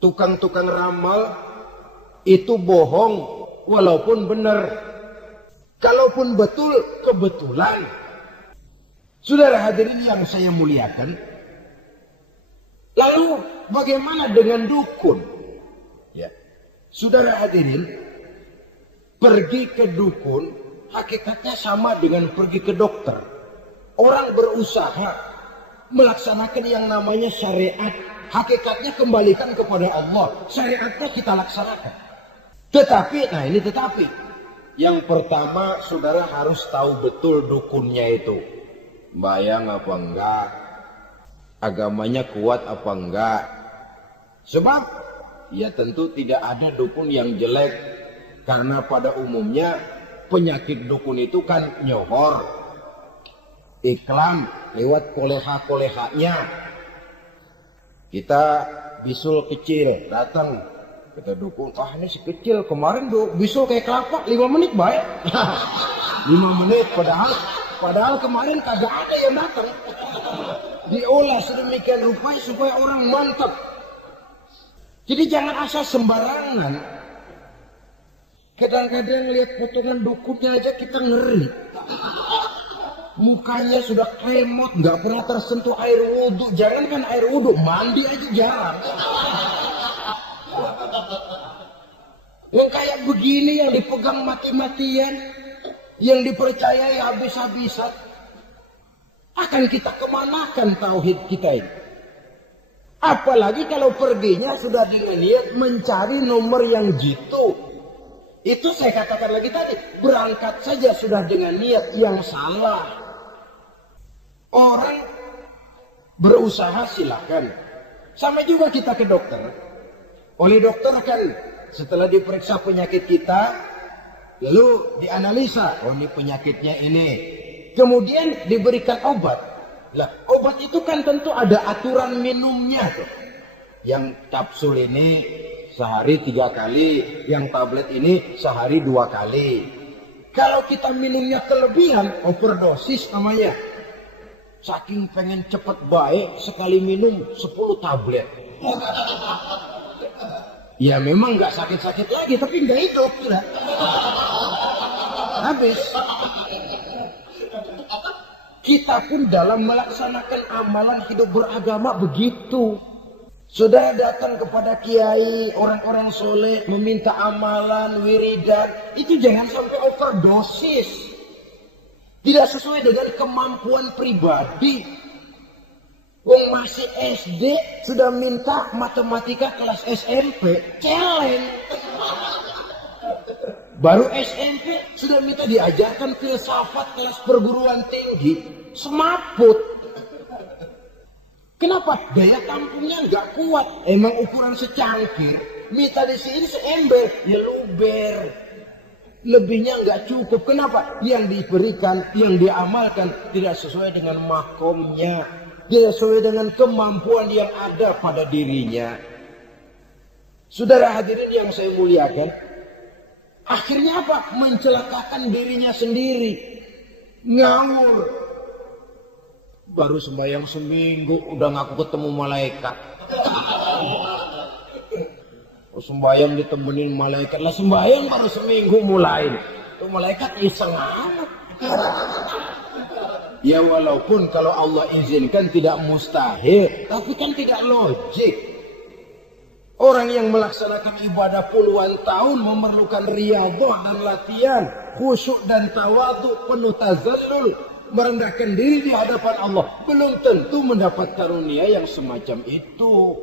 tukang-tukang ramal itu bohong walaupun benar. Kalaupun betul, kebetulan. Saudara hadirin yang saya muliakan, lalu bagaimana dengan dukun? Ya. Saudara hadirin, pergi ke dukun hakikatnya sama dengan pergi ke dokter. Orang berusaha melaksanakan yang namanya syariat, hakikatnya kembalikan kepada Allah. Syariatnya kita laksanakan. Tetapi, nah ini tetapi. Yang pertama, saudara harus tahu betul dukunnya itu. Bayang apa enggak? Agamanya kuat apa enggak? Sebab, ya tentu tidak ada dukun yang jelek. Karena pada umumnya, penyakit dukun itu kan nyohor. Iklan lewat koleha-kolehanya. Kita bisul kecil datang, kita dukun, ini si kecil kemarin bisul kayak kelapa 5 menit baik. 5 menit padahal kemarin kagak ada yang datang. Diolah sedemikian rupa supaya orang mantap. Jadi jangan asal sembarangan. Kadang-kadang lihat potongan dukunnya aja kita ngeri. Mukanya sudah kremot, nggak pernah tersentuh air wudhu. Jangankan air wudhu, mandi aja jarang. Yang kayak begini yang dipegang mati-matian, yang dipercayai habis-habisan, akan kita kemanakan tauhid kita ini? Apalagi kalau perginya sudah dengan niat mencari nomor yang jitu. Itu saya katakan lagi tadi, berangkat saja sudah dengan niat yang salah. Orang berusaha silakan. Sama juga kita ke dokter. Oleh dokter kan setelah diperiksa penyakit kita, lalu dianalisa, oh ini penyakitnya ini. Kemudian diberikan obat. Lah, obat itu kan tentu ada aturan minumnya tuh. Yang kapsul ini sehari 3 kali, yang tablet ini sehari 2 kali. Kalau kita minumnya kelebihan, overdosis namanya. Saking pengen cepet baik, sekali minum 10 tablet. Ya memang nggak sakit-sakit lagi, tapi nggak hidup sudah. Habis. Kita pun dalam melaksanakan amalan hidup beragama begitu. Saudara datang kepada kiai, orang-orang soleh, meminta amalan, wiridan, itu jangan sampai overdosis. Tidak sesuai dengan kemampuan pribadi. Wong masih SD sudah minta matematika kelas SMP, challenge. Baru SMP sudah minta diajarkan filsafat kelas perguruan tinggi, semaput. Kenapa? Daya tampungnya nggak kuat. Emang ukuran secangkir, minta di sini seember, ya luber. Lebihnya nggak cukup. Kenapa? Yang diberikan, yang diamalkan tidak sesuai dengan makomnya, tidak sesuai dengan kemampuan yang ada pada dirinya. Saudara hadirin yang saya muliakan, akhirnya apa? Mencelakakan dirinya sendiri. Ngawur. Baru sembahyang seminggu udah ngaku ketemu malaikat. Sembahyang ditemenin malaikat, lah sembahyang baru seminggu mulai. Tuh malaikat iseng amat. Ya walaupun kalau Allah izinkan tidak mustahil, tapi kan tidak logik. Orang yang melaksanakan ibadah puluhan tahun memerlukan riyadhah dan latihan, khusyuk dan tawadhu, penuh tazallul, merendahkan diri di hadapan Allah, belum tentu mendapat karunia yang semacam itu.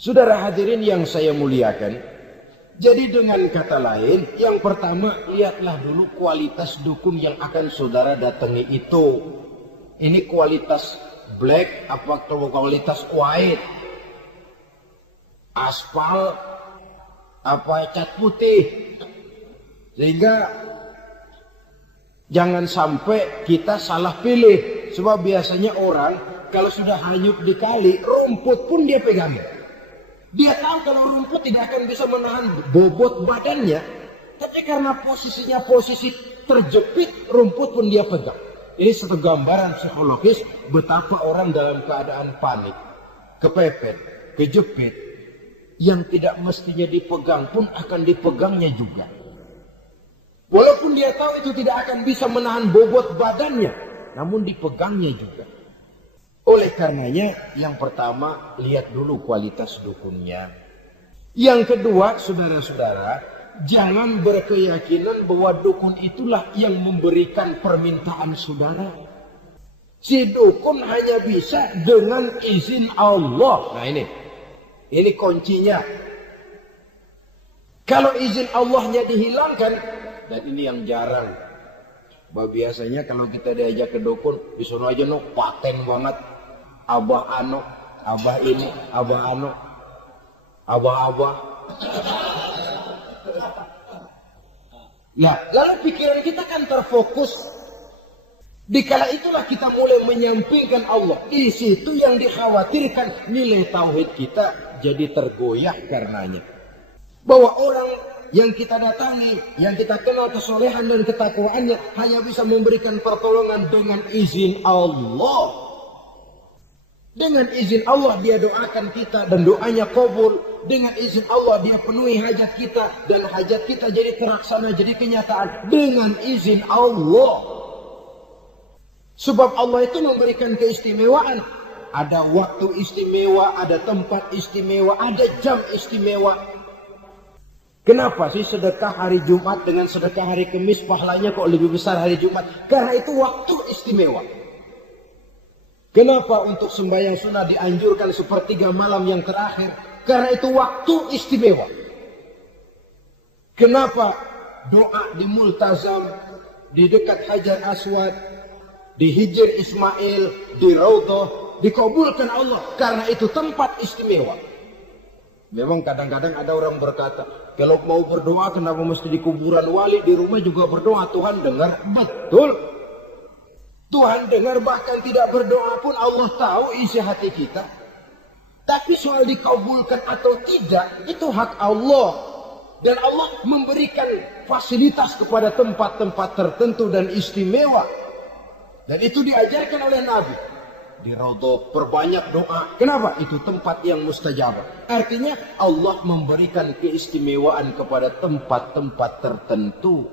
Saudara hadirin yang saya muliakan, jadi dengan kata lain, yang pertama lihatlah dulu kualitas dukun yang akan saudara datangi itu. Ini kualitas black apa kualitas white? Aspal apa cat putih? Sehingga jangan sampai kita salah pilih. Sebab biasanya orang kalau sudah hanyut di kali, rumput pun dia pegangin. Dia tahu kalau rumput tidak akan bisa menahan bobot badannya, tapi karena posisinya posisi terjepit, rumput pun dia pegang. Ini satu gambaran psikologis betapa orang dalam keadaan panik, kepepet. kejepit, yang tidak mestinya dipegang pun akan dipegangnya juga. Walaupun dia tahu itu tidak akan bisa menahan bobot badannya, namun dipegangnya juga. Oleh karenanya, yang pertama, lihat dulu kualitas dukunnya. Yang kedua, saudara-saudara, jangan berkeyakinan bahwa dukun itulah yang memberikan permintaan saudara. Si dukun hanya bisa dengan izin Allah. Nah ini kuncinya. Kalau izin Allahnya dihilangkan, dan ini yang jarang. Biasanya kalau kita diajak ke dukun, disuruh aja paten banget. Abah anu, abah ini, abah anu, abah-abah. Nah, lalu pikiran kita kan terfokus. Dikala itulah kita mulai menyampingkan Allah. Di situ yang dikhawatirkan nilai tauhid kita jadi tergoyah karenanya. Bahwa orang yang kita datangi, yang kita kenal kesolehan dan ketakwaannya, hanya bisa memberikan pertolongan dengan izin Allah. Dengan izin Allah dia doakan kita dan doanya kabul. Dengan izin Allah dia penuhi hajat kita dan hajat kita jadi terlaksana, jadi kenyataan dengan izin Allah. Sebab Allah itu memberikan keistimewaan. Ada waktu istimewa, ada tempat istimewa, ada jam istimewa. Kenapa sih sedekah hari Jumat dengan sedekah hari Kamis pahalanya kok lebih besar hari Jumat? Karena itu waktu istimewa. Kenapa untuk sembahyang sunnah dianjurkan sepertiga malam yang terakhir? Karena itu waktu istimewa. Kenapa doa di Multazam, di dekat Hajar Aswad, di Hijr Ismail, di Raudhah, dikabulkan Allah? Karena itu tempat istimewa. Memang kadang-kadang ada orang berkata, kalau mau berdoa kenapa mesti di kuburan wali? Di rumah juga berdoa, Tuhan dengar. Betul. Tuhan dengar, bahkan tidak berdoa pun Allah tahu isi hati kita. Tapi soal dikabulkan atau tidak, itu hak Allah. Dan Allah memberikan fasilitas kepada tempat-tempat tertentu dan istimewa. Dan itu diajarkan oleh Nabi. Di Raudhah perbanyak doa. Kenapa? Itu tempat yang mustajab. Artinya Allah memberikan keistimewaan kepada tempat-tempat tertentu.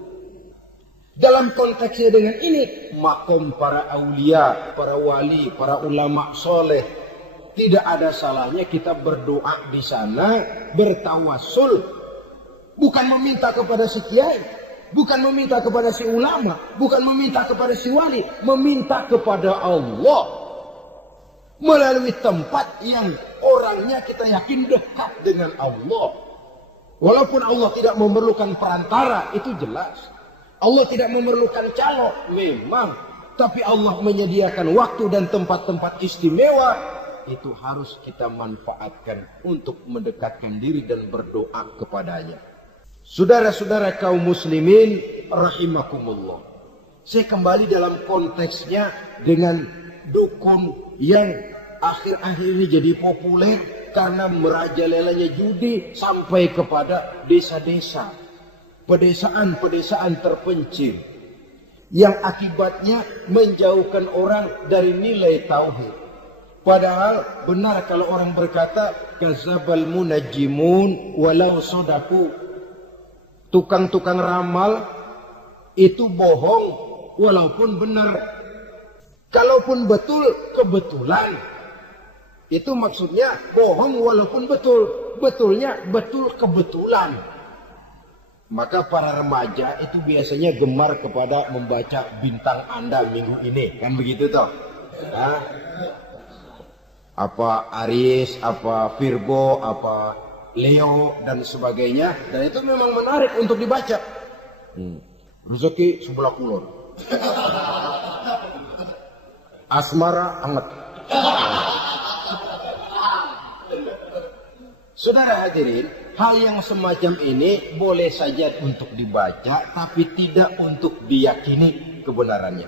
Dalam konteksnya dengan ini, makom para aulia, para wali, para ulama soleh, tidak ada salahnya kita berdoa di sana, bertawassul, bukan meminta kepada si kiai, bukan meminta kepada si ulama, bukan meminta kepada si wali, meminta kepada Allah melalui tempat yang orangnya kita yakin dekat dengan Allah. Walaupun Allah tidak memerlukan perantara, itu jelas. Allah tidak memerlukan calon, memang. Tapi Allah menyediakan waktu dan tempat-tempat istimewa. Itu harus kita manfaatkan untuk mendekatkan diri dan berdoa kepadanya. Saudara-saudara kaum muslimin rahimakumullah. Saya kembali dalam konteksnya dengan dukun yang akhir-akhir ini jadi populer karena merajalelanya judi sampai kepada desa-desa. Pedesaan-pedesaan terpencil yang akibatnya menjauhkan orang dari nilai tauhid. Padahal benar kalau orang berkata kazabal munajjimun walau sodaku. Tukang-tukang ramal itu bohong walaupun benar. Kalaupun betul, kebetulan. Itu maksudnya bohong walaupun betul. Betulnya betul kebetulan. Maka para remaja itu biasanya gemar kepada membaca bintang Anda minggu ini. Kan begitu toh? Nah, apa Aries, apa Virgo, apa Leo, dan sebagainya. Dan itu memang menarik untuk dibaca. Rezeki sebelah kulon. Asmara anget. Saudara hadirin, hal yang semacam ini boleh saja untuk dibaca, tapi tidak untuk diyakini kebenarannya.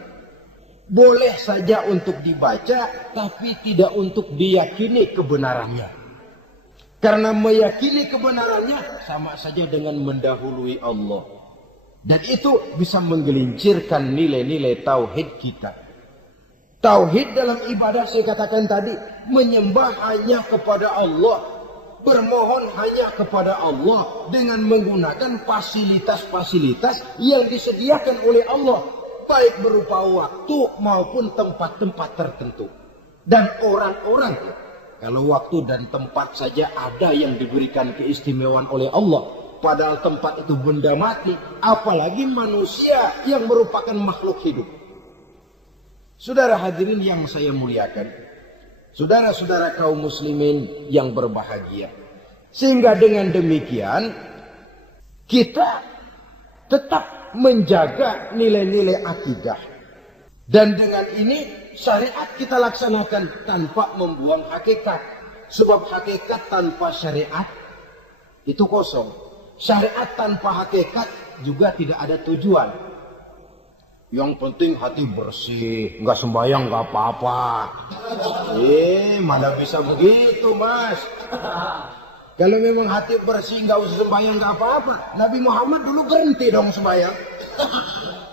Boleh saja untuk dibaca, tapi tidak untuk diyakini kebenarannya. Karena meyakini kebenarannya sama saja dengan mendahului Allah. Dan itu bisa menggelincirkan nilai-nilai tauhid kita. Tauhid dalam ibadah saya katakan tadi, menyembah hanya kepada Allah, bermohon hanya kepada Allah dengan menggunakan fasilitas-fasilitas yang disediakan oleh Allah, baik berupa waktu maupun tempat-tempat tertentu. Dan orang-orang, kalau waktu dan tempat saja ada yang diberikan keistimewaan oleh Allah, padahal tempat itu benda mati, apalagi manusia yang merupakan makhluk hidup. Saudara hadirin yang saya muliakan, saudara-saudara kaum muslimin yang berbahagia. Sehingga dengan demikian kita tetap menjaga nilai-nilai akidah. Dan dengan ini syariat kita laksanakan tanpa membuang hakikat. Sebab hakikat tanpa syariat itu kosong. Syariat tanpa hakikat juga tidak ada tujuan. Yang penting hati bersih, nggak sembahyang nggak apa-apa. Mana bisa begitu, Mas? Kalau memang hati bersih nggak usah sembahyang nggak apa-apa. Nabi Muhammad dulu berhenti dong sembahyang.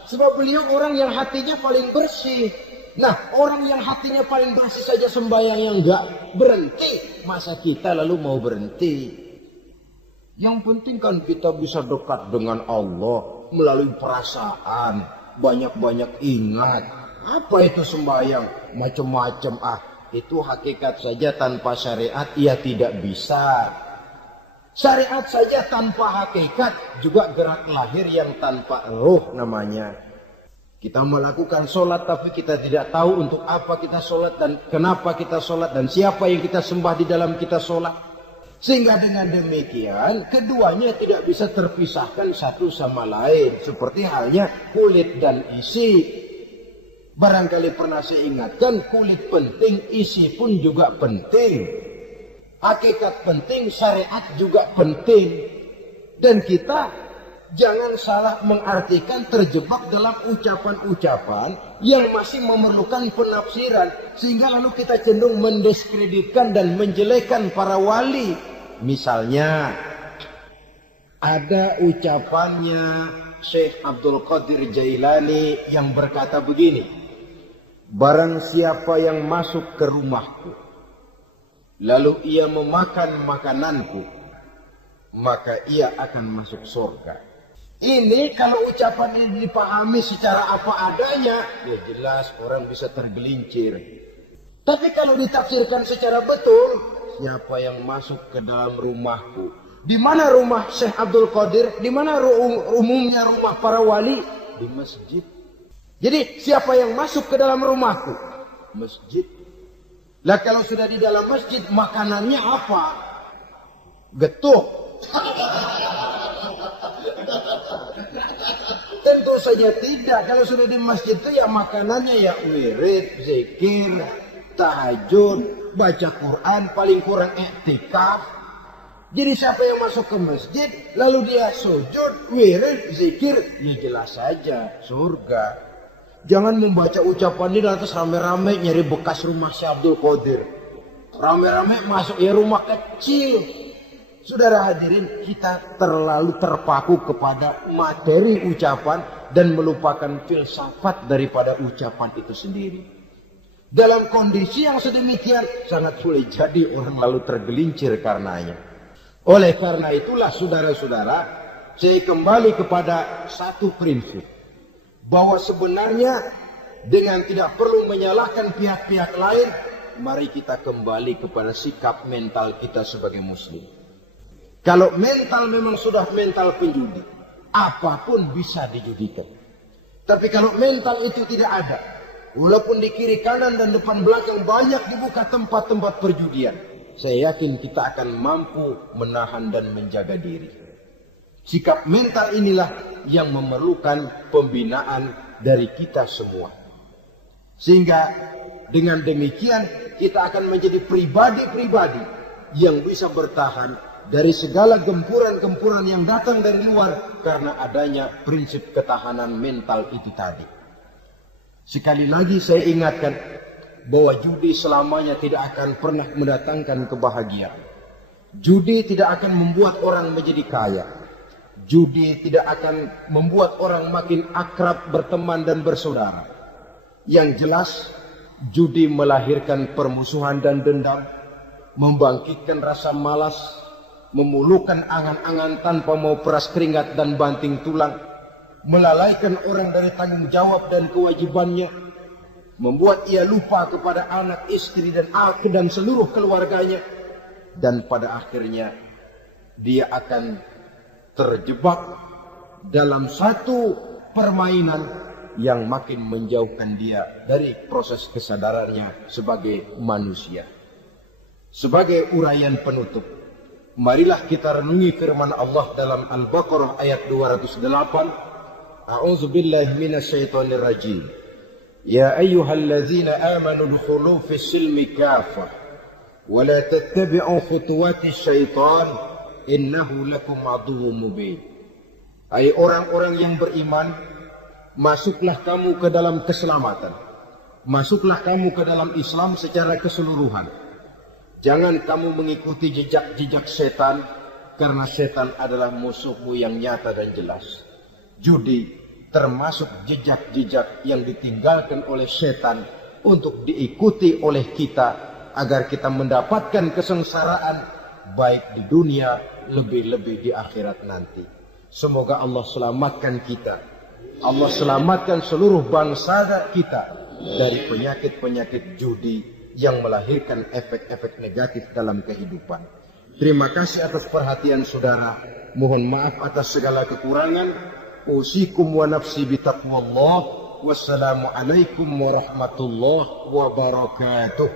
Sebab beliau orang yang hatinya paling bersih. Nah, orang yang hatinya paling bersih saja sembahyang yang nggak berhenti, masa kita lalu mau berhenti? Yang penting kan kita bisa dekat dengan Allah melalui perasaan. Banyak-banyak ingat. Apa itu sembahyang? Macam-macam. Itu hakikat saja tanpa syariat ia tidak bisa. Syariat saja tanpa hakikat juga gerak lahir yang tanpa ruh namanya. Kita melakukan sholat tapi kita tidak tahu untuk apa kita sholat dan kenapa kita sholat dan siapa yang kita sembah di dalam kita sholat. Sehingga dengan demikian keduanya tidak bisa terpisahkan satu sama lain. Seperti halnya kulit dan isi. Barangkali pernah saya ingatkan, kulit penting, isi pun juga penting. Hakikat penting, syariat juga penting. Dan kita jangan salah mengartikan terjebak dalam ucapan-ucapan yang masih memerlukan penafsiran. Sehingga lalu kita cenderung mendiskreditkan dan menjelekkan para wali. Misalnya ada ucapannya Syekh Abdul Qadir Jailani yang berkata begini, barang siapa yang masuk ke rumahku lalu ia memakan makananku, maka ia akan masuk surga. Ini kalau ucapan ini dipahami secara apa adanya, ya jelas orang bisa tergelincir. Tapi kalau ditafsirkan secara betul, siapa yang masuk ke dalam rumahku? Di mana rumah Syekh Abdul Qadir? Di mana umumnya rumah para wali? Di masjid. Jadi siapa yang masuk ke dalam rumahku? Masjid. Lah kalau sudah di dalam masjid, makanannya apa? Getuk. Tentu saja tidak. Kalau sudah di masjid itu ya makanannya ya wirid, zikir, tahajud, baca Quran, paling kurang i'tikaf. Jadi siapa yang masuk ke masjid lalu dia sujud, wirid, zikir, ya jelas saja surga. Jangan membaca ucapan ini lantas rame-rame nyari bekas rumah Syekh Abdul Qadir. Rame-rame masuk ya rumah kecil. Saudara hadirin, kita terlalu terpaku kepada materi ucapan dan melupakan filsafat daripada ucapan itu sendiri. Dalam kondisi yang sedemikian, sangat sulit jadi orang lalu tergelincir karenanya. Oleh karena itulah saudara-saudara, saya kembali kepada satu prinsip. Bahwa sebenarnya dengan tidak perlu menyalahkan pihak-pihak lain, mari kita kembali kepada sikap mental kita sebagai muslim. Kalau mental memang sudah mental penjudi, apapun bisa dijudikan. Tapi kalau mental itu tidak ada, walaupun di kiri kanan dan depan belakang banyak dibuka tempat-tempat perjudian, saya yakin kita akan mampu menahan dan menjaga diri. Sikap mental inilah yang memerlukan pembinaan dari kita semua. Sehingga dengan demikian kita akan menjadi pribadi-pribadi yang bisa bertahan dari segala gempuran-gempuran yang datang dari luar karena adanya prinsip ketahanan mental itu tadi. Sekali lagi saya ingatkan bahwa judi selamanya tidak akan pernah mendatangkan kebahagiaan. Judi tidak akan membuat orang menjadi kaya. Judi tidak akan membuat orang makin akrab berteman dan bersaudara. Yang jelas Judi melahirkan permusuhan dan dendam, membangkitkan rasa malas, memulukan angan-angan tanpa mau peras keringat dan banting tulang, melalaikan orang dari tanggung jawab dan kewajibannya, membuat ia lupa kepada anak, istri, dan seluruh keluarganya, dan pada akhirnya dia akan terjebak dalam satu permainan yang makin menjauhkan dia dari proses kesadarannya sebagai manusia. Sebagai uraian penutup, marilah kita renungi firman Allah dalam Al-Baqarah ayat 208. A'udzu billahi minasyaitonir rajim. Ya ayyuhalladzina amanu dukhulu fis silmi kafah wa la tattabi'u khutuwatis syaitan innahu lakum aduwwum mubin. Hai orang-orang yang beriman, masuklah kamu ke dalam keselamatan. Masuklah kamu ke dalam Islam secara keseluruhan. Jangan kamu mengikuti jejak-jejak setan, karena setan adalah musuhmu yang nyata dan jelas. Judi termasuk jejak-jejak yang ditinggalkan oleh setan untuk diikuti oleh kita agar kita mendapatkan kesengsaraan baik di dunia, lebih-lebih di akhirat nanti. Semoga Allah selamatkan kita. Allah selamatkan seluruh bangsa kita dari penyakit-penyakit judi yang melahirkan efek-efek negatif dalam kehidupan. Terima kasih atas perhatian saudara. Mohon maaf atas segala kekurangan. Usikum wa nafsi bitaqwallah. Wassalamualaikum warahmatullahi wabarakatuh.